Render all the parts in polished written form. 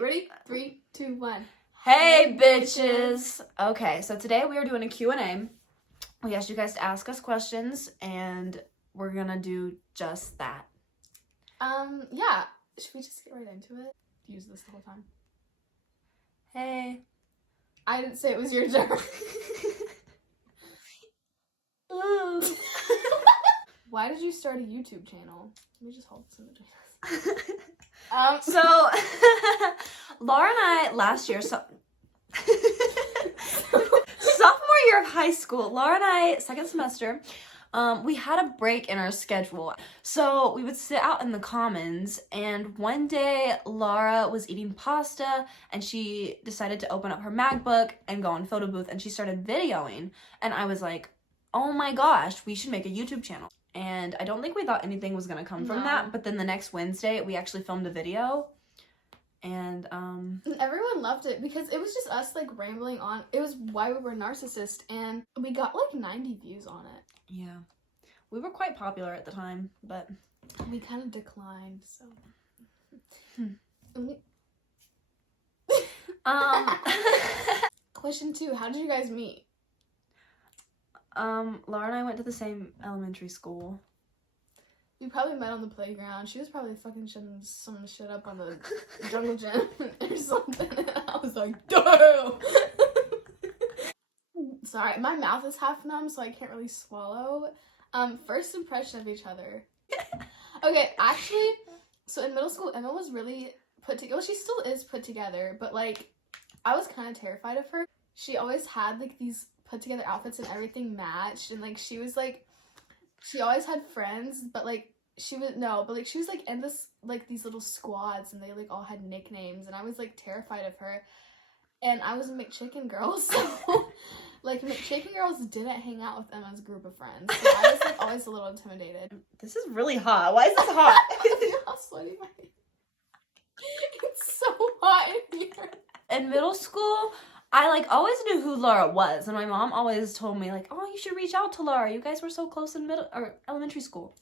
ready? 3, 2, 1. Hey, bitches! Okay, so today we are doing a Q&A. We asked you guys to ask us questions, and we're gonna do just that. Yeah. Should we just get right into it? Use this the whole time. Hey. I didn't say it was your turn. Why did you start a YouTube channel? Let me just hold this in between us. So, Laura and I last year, sophomore year of high school, Laura and I, second semester, we had a break in our schedule. So we would sit out in the commons, and one day Laura was eating pasta and she decided to open up her MacBook and go on photo booth, and she started videoing, and I was like, oh my gosh, we should make a YouTube channel. And I don't think we thought anything was gonna come from that, but then the next Wednesday we actually filmed a video, and everyone loved it because it was just us like rambling on. It was why we were narcissists, and we got like 90 views on it. Yeah, we were quite popular at the time, but we kind of declined. So, Question 2: how did you guys meet? Laura and I went to the same elementary school. We probably met on the playground. She was probably fucking shutting some shit up on the jungle gym or something. And I was like, damn! Sorry, my mouth is half numb, so I can't really swallow. First impression of each other. Okay, actually, so in middle school, Emma was really put together. Well, she still is put together, but like, I was kind of terrified of her. She always had like these put together outfits and everything matched, and like she was like, she always had friends, but like she was like in this like these little squads, and they like all had nicknames, and I was like terrified of her. And I was a McChicken girl, so like McChicken girls didn't hang out with Emma's group of friends, so I was like always a little intimidated. This is really hot. Why is this hot? How sweaty my it's so hot in here. In middle school, I like always knew who Laura was, and my mom always told me like, oh, you should reach out to Laura. You guys were so close in middle or elementary school.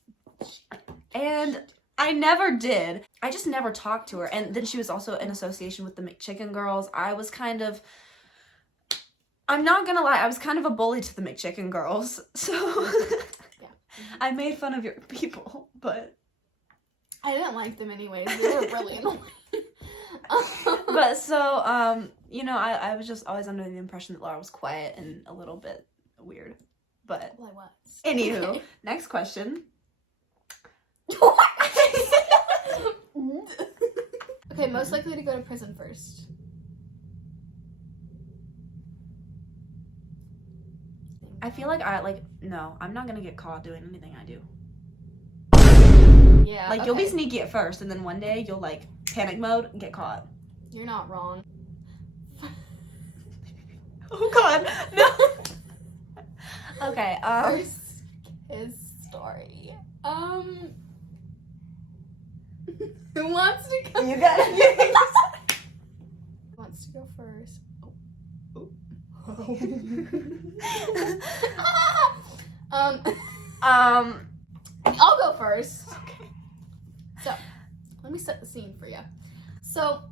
And I never did. I just never talked to her. And then she was also in association with the McChicken girls. I was kind of, I'm not gonna lie, I was kind of a bully to the McChicken girls. So yeah. I made fun of your people, but I didn't like them anyways. They were really annoying. But so, you know, I was just always under the impression that Laura was quiet and a little bit weird. But well, I was. Anywho, Okay. Next question. Okay, most likely to go to prison first. I feel like no, I'm not gonna get caught doing anything I do. Yeah. Like, you'll be sneaky at first, and then one day you'll like panic mode and get caught. You're not wrong. Oh God, no. Okay. First kiss story. Who wants to go? You got it. Who wants to go first? I'll go first. Okay. So, let me set the scene for you. So,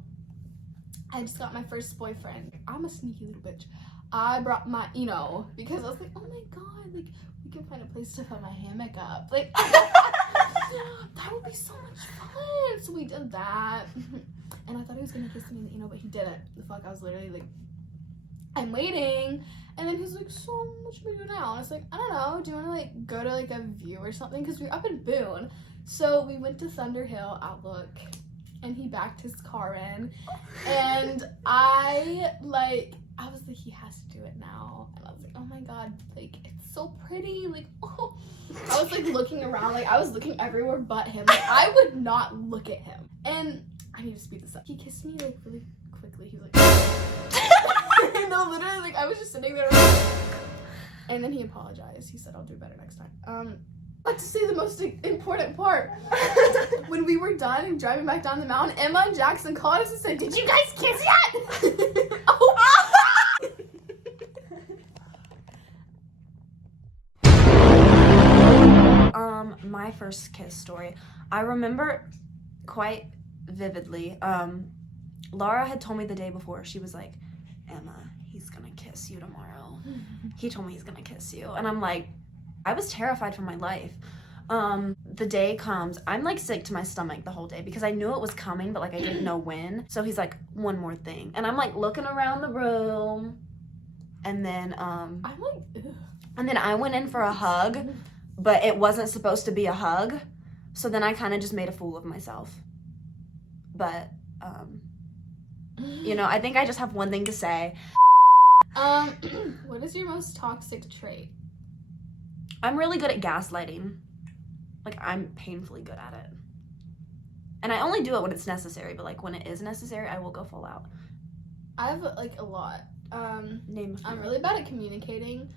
I just got my first boyfriend. I'm a sneaky little bitch. I brought my, because I was like, oh my God, like, we can find a place to put my hammock up. Like, that would be so much fun. So we did that. And I thought he was gonna kiss me, but he didn't. The fuck, I was literally like, I'm waiting. And then he's like, so what should we do now? And I was like, I don't know. Do you want to like go to like a view or something? Because we were up in Boone. So we went to Thunderhill Outlook, and he backed his car in. And I was like, he has to do it now. And I was like, oh my God, like, it's so pretty. Like, oh. I was like looking around, like I was looking everywhere but him. Like, I would not look at him. And I need to speed this up. He kissed me like really quickly. He was like, no, literally, like I was just sitting there. And then he apologized. He said, I'll do better next time. I'd like to say the most important part. When we were done and driving back down the mountain, Emma and Jackson called us and said, did you guys kiss yet? Oh. My first kiss story. I remember quite vividly. Lara had told me the day before, she was like, Emma, he's gonna kiss you tomorrow. He told me he's gonna kiss you. And I'm like, I was terrified for my life. The day comes, I'm like sick to my stomach the whole day because I knew it was coming, but like I didn't know when. So he's like, one more thing. And I'm like looking around the room. And then, I'm like, ugh. and then I went in for a hug, but it wasn't supposed to be a hug. So then I kind of just made a fool of myself. But, you know, I think I just have one thing to say. What is your most toxic trait? I'm really good at gaslighting. Like, I'm painfully good at it. And I only do it when it's necessary, but like when it is necessary, I will go full out. I have like a lot. Name a few. I'm really bad at communicating.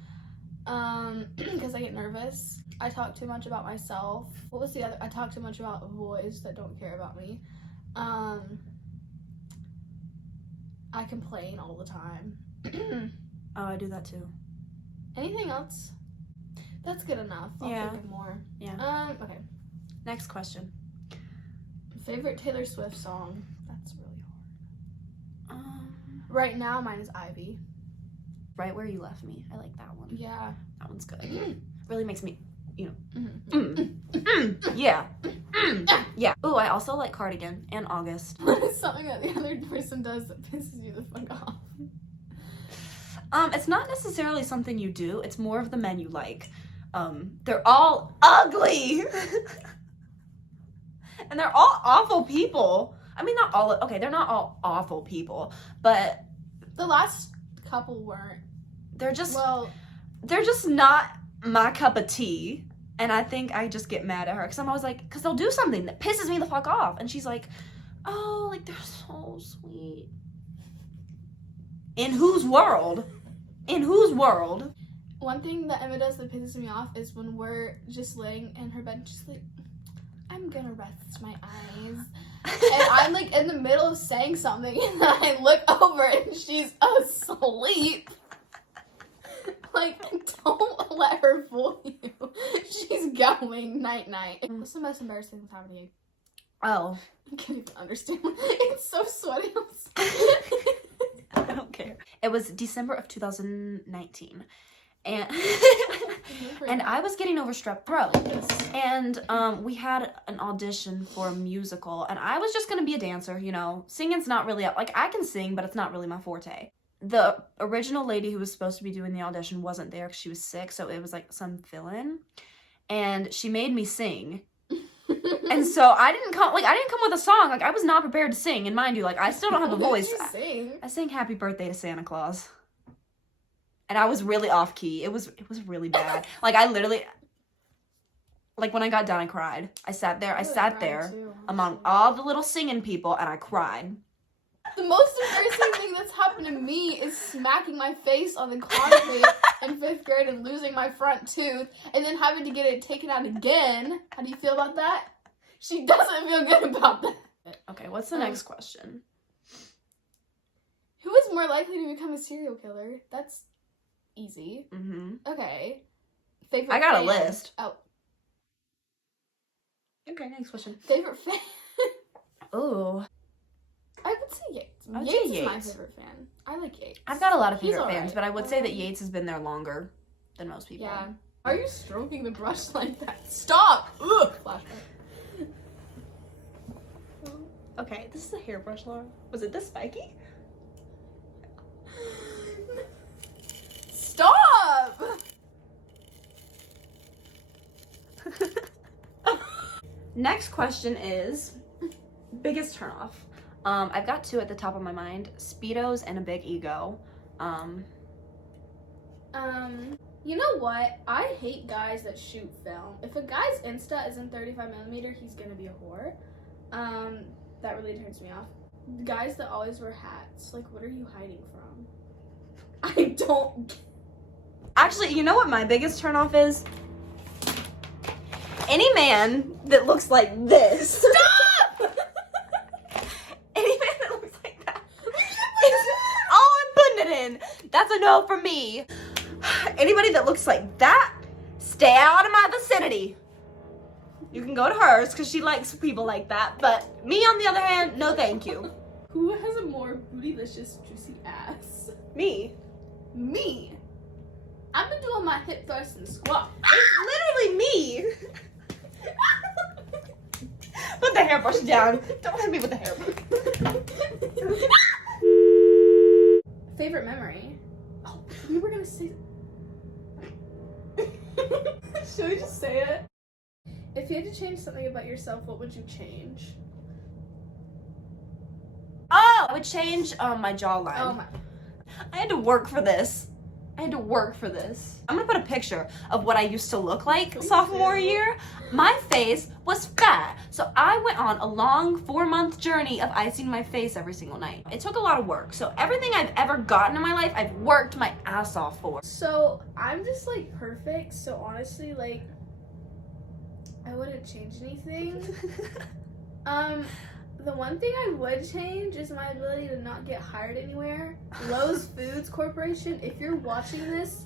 Because I get nervous. I talk too much about myself. What was the other? I talk too much about boys that don't care about me. I complain all the time. Oh, I do that too. Anything else? That's good enough. I'll Yeah. think of more. Yeah. Okay. Next question. Favorite Taylor Swift song? That's really hard. Um, Right now, mine is Ivy. Right Where You Left Me. I like that one. Yeah. That one's good. Really makes me, you know, Mhm. yeah. Yeah. Ooh, I also like Cardigan and August. What is something that the other person does that pisses you the fuck off? It's not necessarily something you do. It's more of the men you like. They're all ugly. And they're all awful people. I mean, not all, okay, they're not all awful people, but The last couple weren't. they're just, Well, they're just not my cup of tea. And I think I just get mad at her because I'm always like, because they'll do something that pisses me the fuck off. And she's like, oh, like they're so sweet. In whose world? In whose world? one thing that Emma does that pisses me off is when we're just laying in her bed, just like, I'm gonna rest my eyes. And I'm like in the middle of saying something, and then I look over and she's asleep. Like, don't let her fool you. She's going night night. What's the most embarrassing thing that's happened to you? Oh. I can't even understand. It's so sweaty. I don't care. It was December of 2019. And and I was getting over strep throat. And we had an audition for a musical, and I was just gonna be a dancer, you know. Singing's not really like I can sing, but it's not really my forte. The original lady who was supposed to be doing the audition wasn't there because she was sick, so it was like some fill-in. And she made me sing. And so I didn't come with a song. Like, I was not prepared to sing. And mind you, like, I still don't have a voice. What did you sing? I sang Happy Birthday to Santa Claus. And I was really off key. It was really bad. Like, I literally, like, when I got done, I cried. I sat there among all the little singing people, and I cried. The most embarrassing thing that's happened to me is smacking my face on the concrete in 5th grade and losing my front tooth, and then having to get it taken out again. How do you feel about that? She doesn't feel good about that. Okay, what's the next question? Who is more likely to become a serial killer? That's easy. Mm-hmm. Okay. Favorite I got fan? a list. Oh. Okay, next question. Favorite fan? Ooh. I would say Yates. I would say Yates is my Yates. favorite fan. I like Yates. I've got a lot of He's favorite fans, alright. but I would say that Yates has been there longer than most people. Yeah. Are you stroking the brush like that? Stop! Ugh! Flashback. Okay, this is a hairbrush, Laura. Was it this spiky? Stop! Next question is biggest turnoff. I've got two at the top of my mind: Speedos and a big ego. You know what? I hate guys that shoot film. If a guy's Insta is in 35mm, he's gonna be a whore. That really turns me off. Guys that always wear hats, like, what are you hiding from? I don't. Actually, you know what my biggest turnoff is? Any man that looks like this. Stop! Any man that looks like that. Oh, I'm putting it in. That's a no from me. Anybody that looks like that, stay out of my vicinity. You can go to hers because she likes people like that, but me, on the other hand, no thank you. Who has a more bootylicious, juicy ass? Me. Me. I've been doing my hip thrust and squat. It's literally me. Put the hairbrush down. Don't hit me with the hairbrush. Favorite memory? Oh, we were gonna say. Should we just say it? If you had to change something about yourself, what would you change? Oh, I would change my jawline. Oh my. I had to work for this. I'm gonna put a picture of what I used to look like sophomore year. My face was fat. So I went on a long 4-month journey of icing my face every single night. It took a lot of work. So everything I've ever gotten in my life, I've worked my ass off for. So I'm just like perfect. So honestly, like, I wouldn't change anything. The one thing I would change is my ability to not get hired anywhere. Lowe's Foods Corporation, if you're watching this,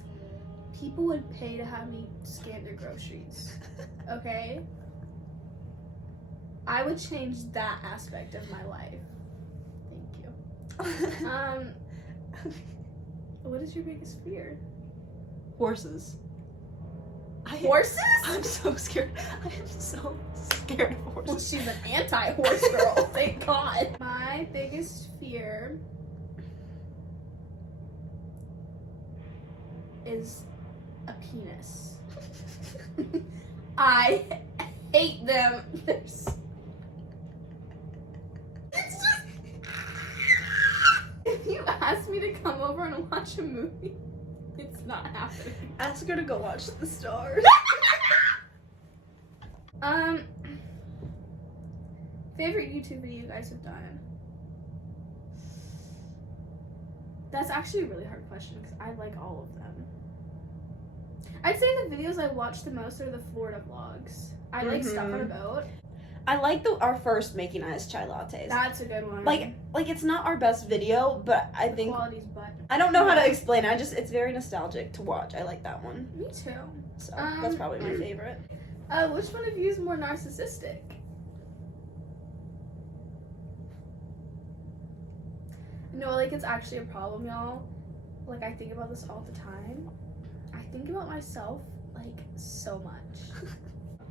people would pay to have me scan their groceries. Okay? I would change that aspect of my life. Thank you. What is your biggest fear? Horses. Horses? I'm so scared. I am so scared of horses. Well, she's an anti-horse girl, thank God. My biggest fear is a penis. I hate them. It's just... If you ask me to come over and watch a movie, it's not happening. Ask her to go watch The Stars. Favorite YouTube video you guys have done? That's actually a really hard question because I like all of them. I'd say the videos I watch the most are the Florida vlogs. I like stuff on a boat. I like our first making iced chai lattes. That's a good one. Like it's not our best video, but I the think quality's butt. I don't know how to explain it. It's very nostalgic to watch. I like that one. Me too. So that's probably my favorite. Which one of you is more narcissistic? No, like it's actually a problem, y'all. Like I think about this all the time. I think about myself like so much.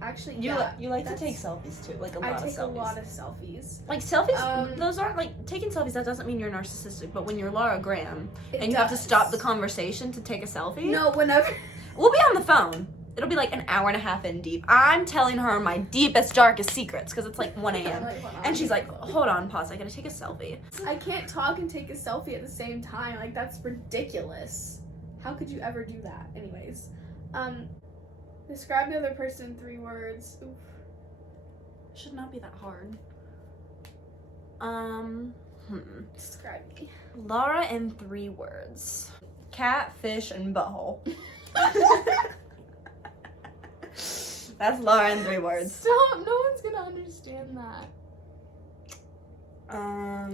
Actually, You like to take selfies too, like a lot of selfies. I take a lot of selfies. Like selfies, those aren't like taking selfies. That doesn't mean you're narcissistic. But when you're Lara Graham and you have to stop the conversation to take a selfie, No, whenever we'll be on the phone. It'll be like an hour and a half in deep. I'm telling her my deepest, darkest secrets because it's like 1 a.m. And she's like, hold on, pause. I gotta take a selfie. I can't talk and take a selfie at the same time. Like that's ridiculous. How could you ever do that? Anyways, describe the other person in 3 words. Oof. Should not be that hard. Describe me. Lara in 3 words. Cat, fish, and butthole. That's Lara in 3 words. Stop! No one's gonna understand that. I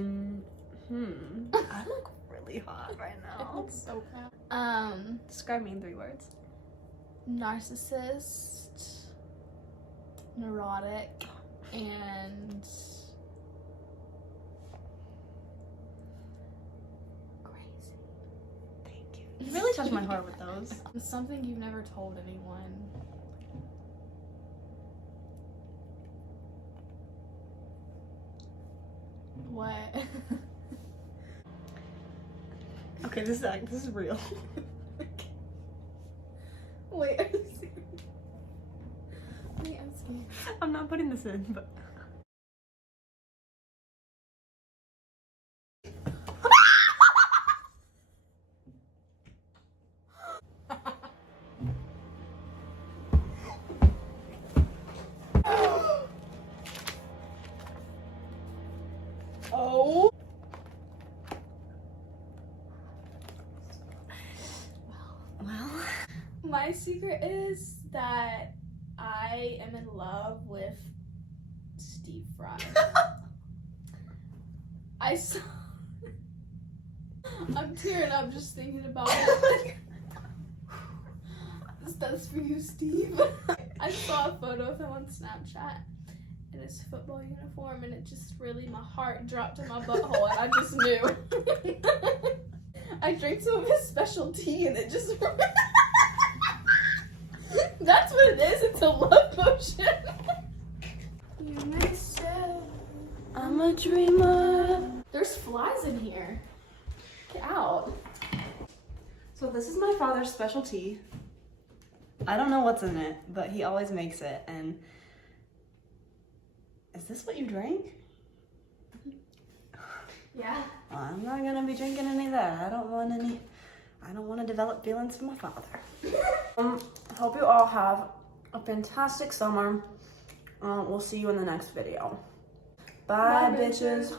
look really hot right now. It's so bad. Describe me in 3 words. Narcissist, neurotic, and crazy. Thank you. You really touched my heart with those. Something you've never told anyone. What? Okay, this is real. Wait, are you serious? Wait, I'm scared. I'm not putting this in, but. Oh. Well. My secret is that I am in love with Steve Fry. I saw. I'm tearing up just thinking about it. That's for you, Steve. I saw a photo of him on Snapchat, in his football uniform, and it just really, my heart dropped in my butthole, and I just knew. I drank some of his special tea, and it just. That's what it is. It's a love potion. You may say I'm a dreamer. there's flies in here. Get out. So this is my father's specialty. I don't know what's in it, but he always makes it. And is this what you drank? Yeah. Well, I'm not gonna be drinking any of that. I don't want to develop feelings for my father. Hope you all have a fantastic summer. We'll see you in the next video. Bye, Bye, bitches. bitches.